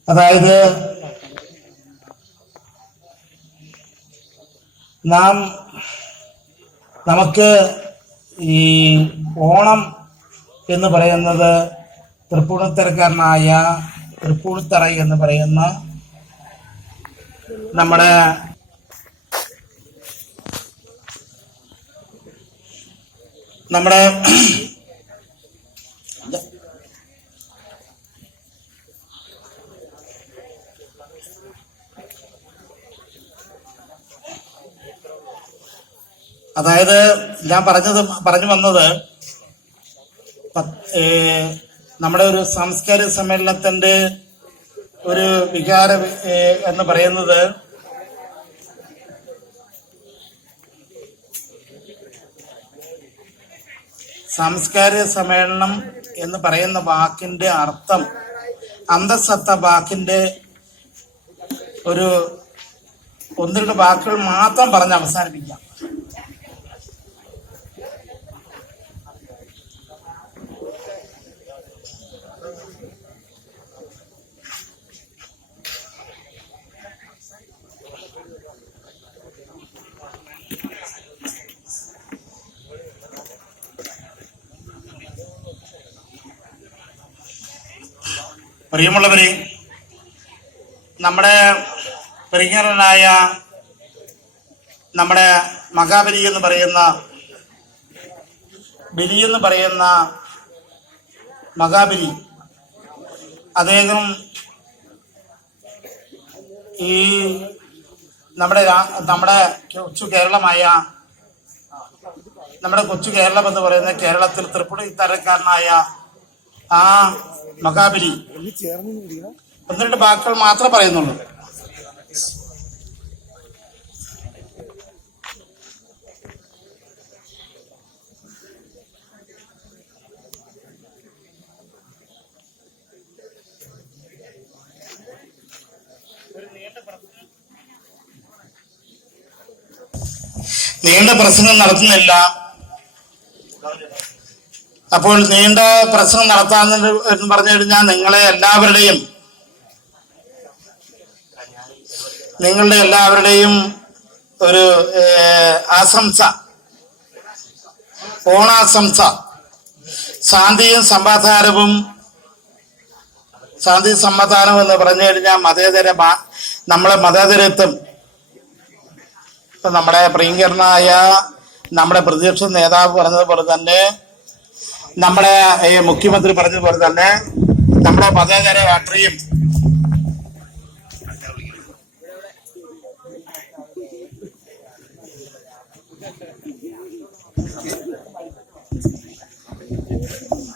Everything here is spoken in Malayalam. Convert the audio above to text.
അതായത് നമുക്ക് ഈ ഓണം എന്ന് പറയുന്നത് തൃപ്പൂണിത്തറക്കാരനായ തൃപ്പൂണിത്തറ എന്ന് പറയുന്ന നമ്മുടെ അതായത് ഞാൻ പറഞ്ഞു വന്നത് നമ്മുടെ ഒരു സാംസ്കാരിക സമ്മേളനത്തിന്റെ ഒരു വികാരം എന്ന് പറയുന്നത് സാംസ്കാരിക സമ്മേളനം എന്ന് പറയുന്ന വാക്കിന്റെ അർത്ഥം അന്തസത്ത വാക്കിന്റെ ഒരു ഒന്ന് രണ്ട് വാക്കുകൾ മാത്രം പറഞ്ഞ് അവസാനിപ്പിക്കാം. പ്രിയമുള്ളവരെ, നമ്മുടെ പ്രിയങ്കരനായ നമ്മുടെ മഹാബലി എന്ന് പറയുന്ന മഹാബലി അദ്ദേഹം ഈ നമ്മുടെ കൊച്ചു കേരളമായ നമ്മുടെ കൊച്ചു കേരളം എന്ന് പറയുന്ന കേരളത്തിൽ തൃപ്പൂണിത്തറക്കാരനായ ആ മഹാബലി ഒന്ന് രണ്ട് വാക്കുകൾ മാത്രമേ പറയുന്നുള്ളൂ. നീണ്ട പ്രസംഗം നടത്തുന്നില്ല. അപ്പോൾ നീണ്ട പ്രസംഗം നടത്താമെന്ന് പറഞ്ഞു കഴിഞ്ഞാൽ നിങ്ങളുടെ എല്ലാവരുടെയും ഒരു ആശംസ, ഓണാശംസ, ശാന്തിയും സമാധാനവും എന്ന് പറഞ്ഞു കഴിഞ്ഞാൽ നമ്മളെ മതേതരത്വം. നമ്മുടെ പ്രിയങ്കരനായ നമ്മുടെ പ്രതിപക്ഷ നേതാവ് പറഞ്ഞതുപോലെ തന്നെ, നമ്മുടെ മുഖ്യമന്ത്രി പറഞ്ഞതുപോലെ തന്നെ, നമ്മുടെ മതേതര രാഷ്ട്രീയം